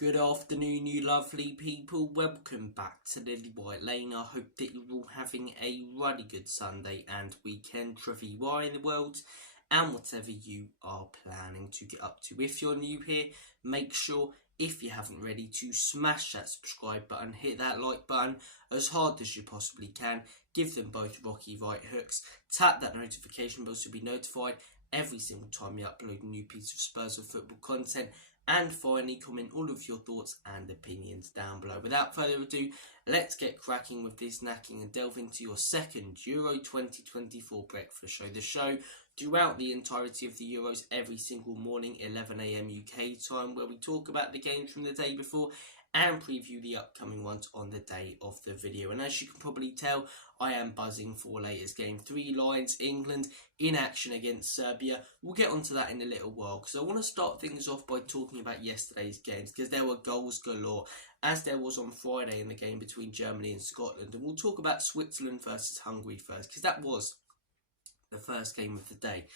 Good afternoon, you lovely people. Welcome back to Lily White Lane. I hope that you're all having a really good Sunday and weekend, wherever you are in the world, and whatever you are planning to get up to. If you're new here, make sure, if you haven't already, to smash that subscribe button, hit that like button as hard as you possibly can, give them both rocky right hooks, tap that notification bell to be notified every single time you upload a new piece of Spurs or football content. And finally, comment all of your thoughts and opinions down below. Without further ado, let's get cracking with this snacking and delve into your second Euro 2024 breakfast show. The show throughout the entirety of the Euros every single morning, 11 AM UK time, where we talk about the games from the day before and preview the upcoming ones on the day of the video. And as you can probably tell, I am buzzing for latest game. 3 Lions, England in action against Serbia. We'll get onto that in a little while, because I want to start things off by talking about yesterday's games, because there were goals galore, as there was on Friday in the game between Germany and Scotland. And we'll talk about Switzerland versus Hungary first, because that was the first game of the day.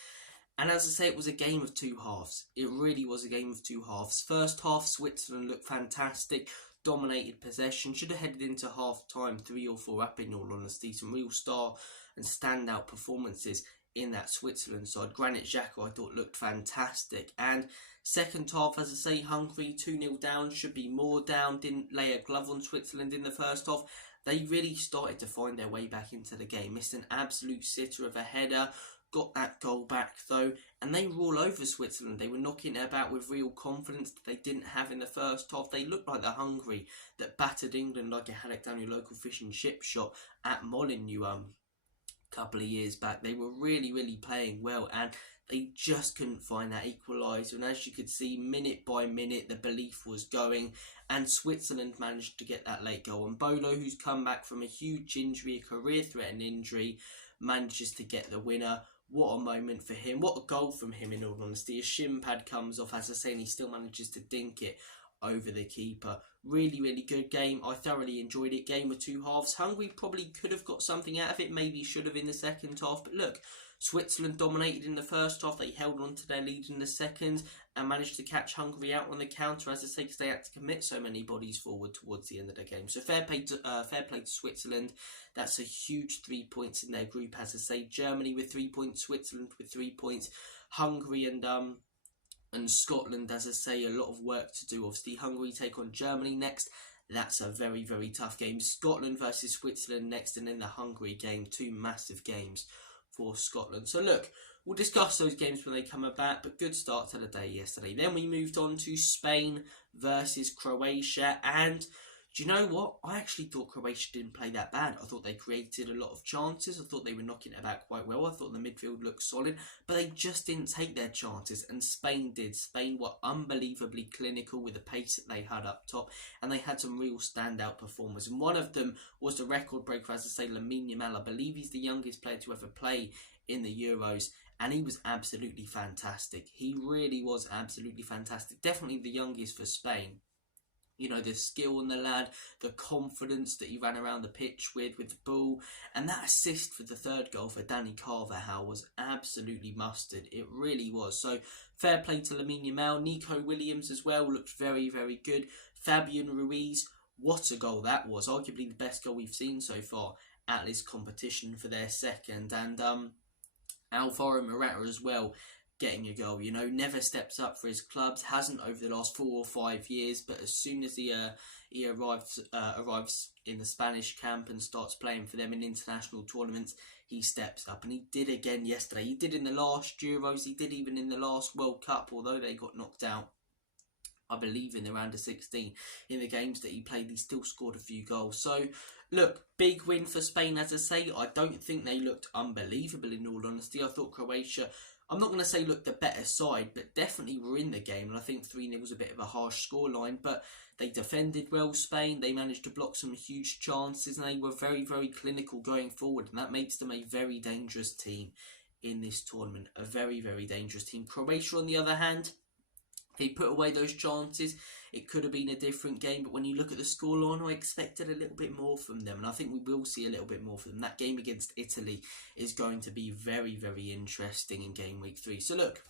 And as I say, it was a game of two halves. It really was a game of two halves. First half, Switzerland looked fantastic, dominated possession, should have headed into half-time 3 or 4 up in all honesty. Some real star and standout performances in that Switzerland side. Granit Xhaka, I thought, looked fantastic. And second half, as I say, Hungary 2-0 down, should be more down, didn't lay a glove on Switzerland in the first half. They really started to find their way back into the game. Missed an absolute sitter of a header, got that goal back though, and they were all over Switzerland. They were knocking it about with real confidence that they didn't have in the first half. They looked like the Hungary that battered England like a haddock down your local fish and chip shop at Molyneux a couple of years back. They were really playing well, and they just couldn't find that equaliser. And as you could see, minute by minute, the belief was going, and Switzerland managed to get that late goal. And Bolo, who's come back from a huge injury, a career-threatening injury, manages to get the winner. What a moment for him. What a goal from him, in all honesty. His shin pad comes off, as I say, and he still manages to dink it over the keeper. Really good game. I thoroughly enjoyed it. Game of two halves. Hungary probably could have got something out of it. Maybe should have in the second half. But look, Switzerland dominated in the first half. They held on to their lead in the second and managed to catch Hungary out on the counter, as I say, because they had to commit so many bodies forward towards the end of the game. So fair play to Switzerland. That's a huge 3 points in their group, as I say. Germany with 3 points, Switzerland with 3 points, Hungary and Scotland, as I say, a lot of work to do. Obviously, Hungary take on Germany next. That's a very tough game. Scotland versus Switzerland next, and then the Hungary game. 2 massive games for Scotland. So look, we'll discuss those games when they come about, but good start to the day yesterday. Then we moved on to Spain versus Croatia, and do you know what? I actually thought Croatia didn't play that bad. I thought they created a lot of chances. I thought they were knocking it about quite well. I thought the midfield looked solid, but they just didn't take their chances, and Spain did. Spain were unbelievably clinical with the pace that they had up top, and they had some real standout performers. And one of them was the record breaker, as I say, Lamine Yamal. I believe he's the youngest player to ever play in the Euros, and he was absolutely fantastic. He really was absolutely fantastic. Definitely the youngest for Spain. You know, the skill on the lad, the confidence that he ran around the pitch with the ball, and that assist for the third goal for Danny Carvajal was absolutely mustard. It really was. So fair play to Lamine Yamal. Nico Williams as well looked very good. Fabian Ruiz, what a goal that was. Arguably the best goal we've seen so far at this competition for their second. And Alvaro Morata as well, getting a goal. You know, never steps up for his clubs, hasn't over the last 4 or 5 years, but as soon as he arrives in the Spanish camp and starts playing for them in international tournaments, he steps up, and he did again yesterday. He did in the last Euros, he did even in the last World Cup, although they got knocked out, I believe, in the round of 16. In the games that he played, he still scored a few goals. So look, big win for Spain, as I say. I don't think they looked unbelievable, in all honesty. I thought Croatia, I'm not going to say looked the better side, but definitely were in the game. And I think 3-0 was a bit of a harsh scoreline, but they defended well, Spain. They managed to block some huge chances, and they were very clinical going forward. And that makes them a very dangerous team in this tournament. A very dangerous team. Croatia, on the other hand, they put away those chances. It could have been a different game, but when you look at the scoreline, I expected a little bit more from them, and I think we will see a little bit more from them. That game against Italy is going to be very interesting in game week 3. So look,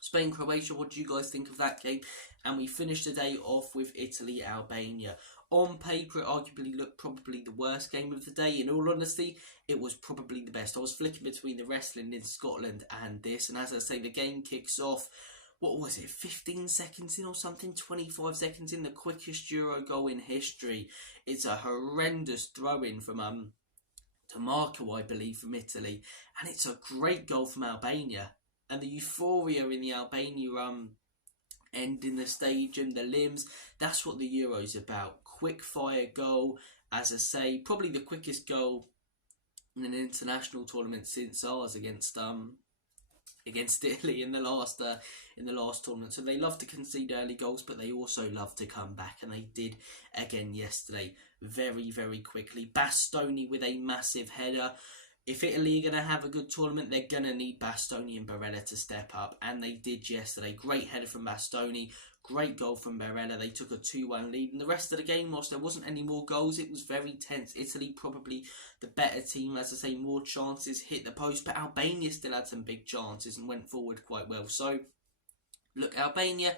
Spain-Croatia, what do you guys think of that game? And we finished the day off with Italy-Albania. On paper, it arguably looked probably the worst game of the day. In all honesty, it was probably the best. I was flicking between the wrestling in Scotland and this. And as I say, the game kicks off, what was it, 15 seconds in or something? 25 seconds in, the quickest Euro goal in history. It's a horrendous throw-in from to Marco, I believe, from Italy. And it's a great goal from Albania. And the euphoria in the Albania end in the stadium, the limbs, that's what the Euro's about. Quick fire goal, as I say, probably the quickest goal in an international tournament since ours against Italy in the last tournament. So they love to concede early goals, but they also love to come back, and they did again yesterday very, very quickly. Bastoni with a massive header. If Italy are going to have a good tournament, they're going to need Bastoni and Barella to step up, and they did yesterday. Great header from Bastoni, great goal from Barella. They took a 2-1 lead, and the rest of the game, whilst there wasn't any more goals, it was very tense. Italy probably the better team, as I say, more chances, hit the post, but Albania still had some big chances and went forward quite well. So, look, Albania,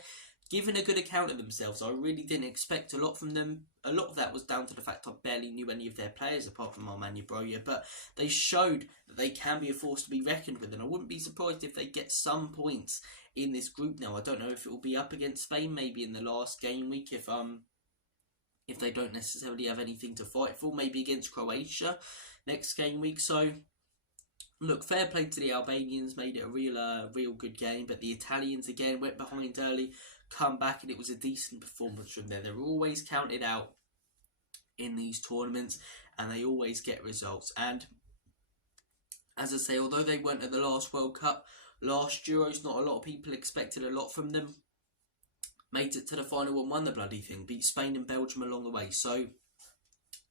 given a good account of themselves, I really didn't expect a lot from them. A lot of that was down to the fact I barely knew any of their players apart from Armani Broja, but they showed that they can be a force to be reckoned with, and I wouldn't be surprised if they get some points in this group now. I don't know if it will be up against Spain, maybe in the last game week, if they don't necessarily have anything to fight for, maybe against Croatia next game week. So, look, fair play to the Albanians, made it a real good game, but the Italians again went behind early, come back, and it was a decent performance from there. They're always counted out in these tournaments, and they always get results. And as I say, although they weren't at the last World Cup, last Euros, not a lot of people expected a lot from them. Made it to the final and won the bloody thing. Beat Spain and Belgium along the way. So,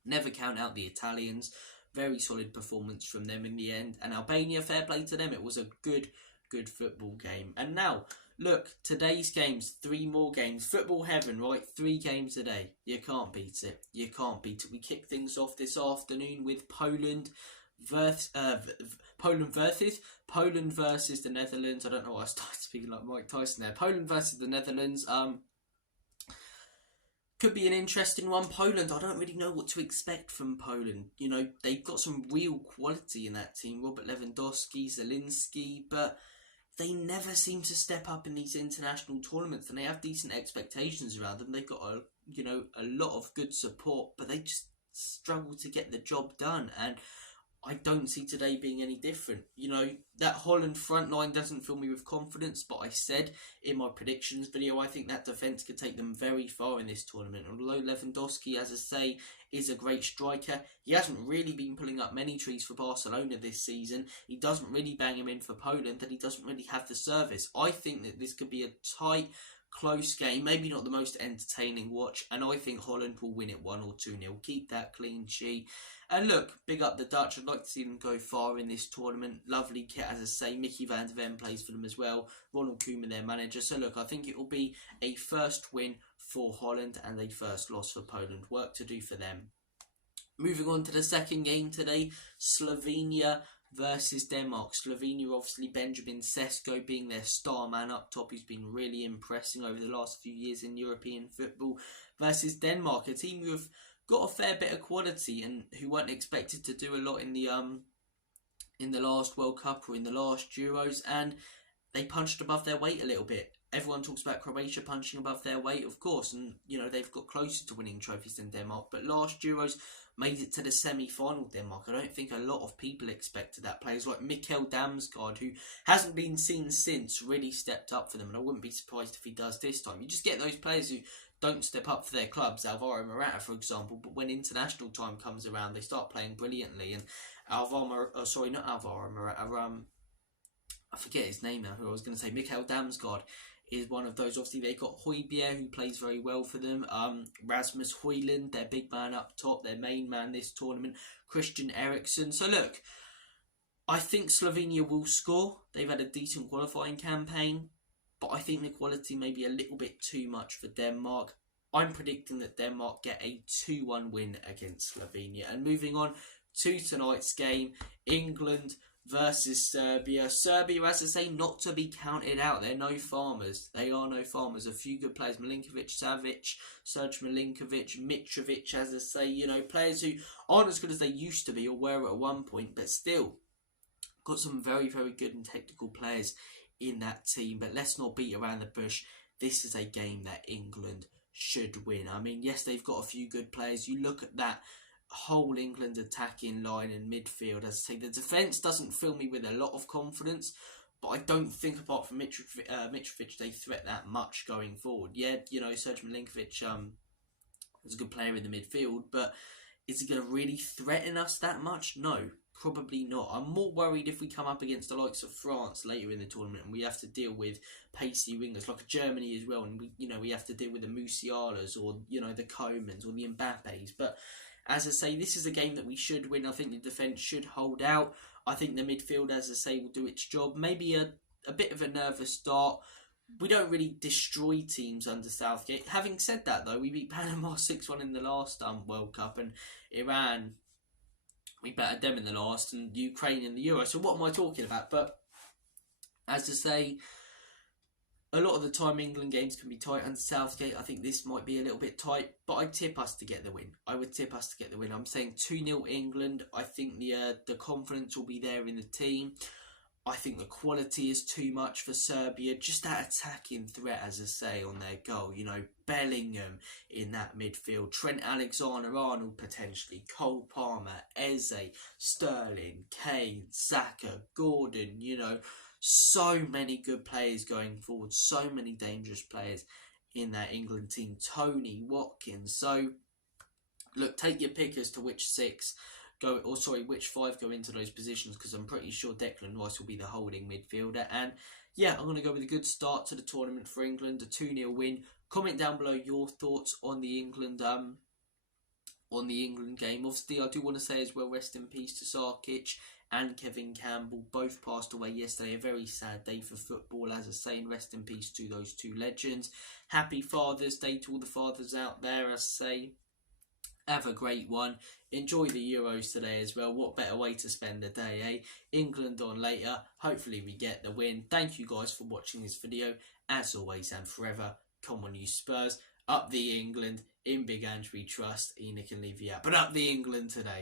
never count out the Italians. Very solid performance from them in the end. And Albania, fair play to them. It was a good football game. And now, look, today's games, 3 more games. Football heaven, right? 3 games a day. You can't beat it. You can't beat it. We kick things off this afternoon with Poland versus the Netherlands. I don't know why I started speaking like Mike Tyson there. Poland versus the Netherlands. Could be an interesting one. Poland, I don't really know what to expect from Poland. You know, they've got some real quality in that team. Robert Lewandowski, Zielinski, but they never seem to step up in these international tournaments, and they have decent expectations around them. They've got a lot of good support, but they just struggle to get the job done, and I don't see today being any different. You know, that Holland front line doesn't fill me with confidence, but I said in my predictions video, I think that defence could take them very far in this tournament. Although Lewandowski, as I say, is a great striker, he hasn't really been pulling up many trees for Barcelona this season. He doesn't really bang him in for Poland, and he doesn't really have the service. I think that this could be a tight, close game, maybe not the most entertaining watch, and I think Holland will win it 1 or 2-0, keep that clean sheet. And look, big up the Dutch. I'd like to see them go far in this tournament. Lovely kit, as I say. Mickey van der Ven plays for them as well. Ronald Koeman, their manager. So look, I think it will be a first win for Holland and a first loss for Poland. Work to do for them. Moving on to the second game today, Slovenia versus Denmark. Slovenia, obviously Benjamin Sesko being their star man up top, who's been really impressing over the last few years in European football, versus Denmark, a team who have got a fair bit of quality and who weren't expected to do a lot in the last World Cup or in the last Euros, and they punched above their weight a little bit. Everyone talks about Croatia punching above their weight, of course, and you know they've got closer to winning trophies than Denmark, but last Euros made it to the semi-final. Denmark, I don't think a lot of people expected that. Players like Mikkel Damsgaard, who hasn't been seen since, really stepped up for them, and I wouldn't be surprised if he does this time. You just get those players who don't step up for their clubs, Alvaro Morata for example, but when international time comes around they start playing brilliantly. And I forget his name now, who I was going to say, Mikkel Damsgaard is one of those. Obviously they've got Højbjerg, who plays very well for them, Rasmus Højlund, their big man up top, their main man this tournament, Christian Eriksen. So look, I think Slovenia will score. They've had a decent qualifying campaign, but I think the quality may be a little bit too much for Denmark. I'm predicting that Denmark get a 2-1 win against Slovenia. And moving on to tonight's game, England versus Serbia. Serbia, as I say, not to be counted out. They're no farmers. They are no farmers. A few good players: Milinkovic, Savic, Serge Milinkovic, Mitrovic, as I say, you know, players who aren't as good as they used to be or were at one point, but still got some very, very good and technical players in that team. But let's not beat around the bush. This is a game that England should win. I mean, yes, they've got a few good players. You look at that whole England attacking line and midfield. As I say, the defence doesn't fill me with a lot of confidence, but I don't think apart from Mitrovic they threat that much going forward. Yeah, you know, Serge Milinkovic is a good player in the midfield, but is he going to really threaten us that much? No, probably not. I'm more worried if we come up against the likes of France later in the tournament and we have to deal with pacey wingers like Germany as well, and we have to deal with the Musialas or the Comans or the Mbappes. But as I say, this is a game that we should win. I think the defence should hold out. I think the midfield, as I say, will do its job. Maybe a bit of a nervous start. We don't really destroy teams under Southgate. Having said that, though, we beat Panama 6-1 in the last World Cup, and Iran, we battered them in the last, and Ukraine in the Euro. So what am I talking about? But as I say, a lot of the time England games can be tight under Southgate. I think this might be a little bit tight, but I tip us to get the win. I would tip us to get the win. I'm saying 2-0 England. I think the confidence will be there in the team. I think the quality is too much for Serbia. Just that attacking threat, as I say, on their goal. Bellingham in that midfield. Trent Alexander-Arnold potentially. Cole Palmer, Eze, Sterling, Kane, Saka, Gordon, so many good players going forward. So many dangerous players in that England team. Tony, Watkins. So, look, take your pick as to which which 5 go into those positions, because I'm pretty sure Declan Rice will be the holding midfielder. And yeah, I'm going to go with a good start to the tournament for England, a 2-0 win. Comment down below your thoughts on the England game. Obviously, I do want to say as well, rest in peace to Sarkic and Kevin Campbell. Both passed away yesterday. A very sad day for football, as I say, and rest in peace to those two legends. Happy Father's Day to all the fathers out there, as I say. Have a great one. Enjoy the Euros today as well. What better way to spend the day, eh? England on later. Hopefully we get the win. Thank you guys for watching this video. As always and forever, come on you Spurs. Up the England. In Big Ange we trust. Enoch and leave you out. But up the England today.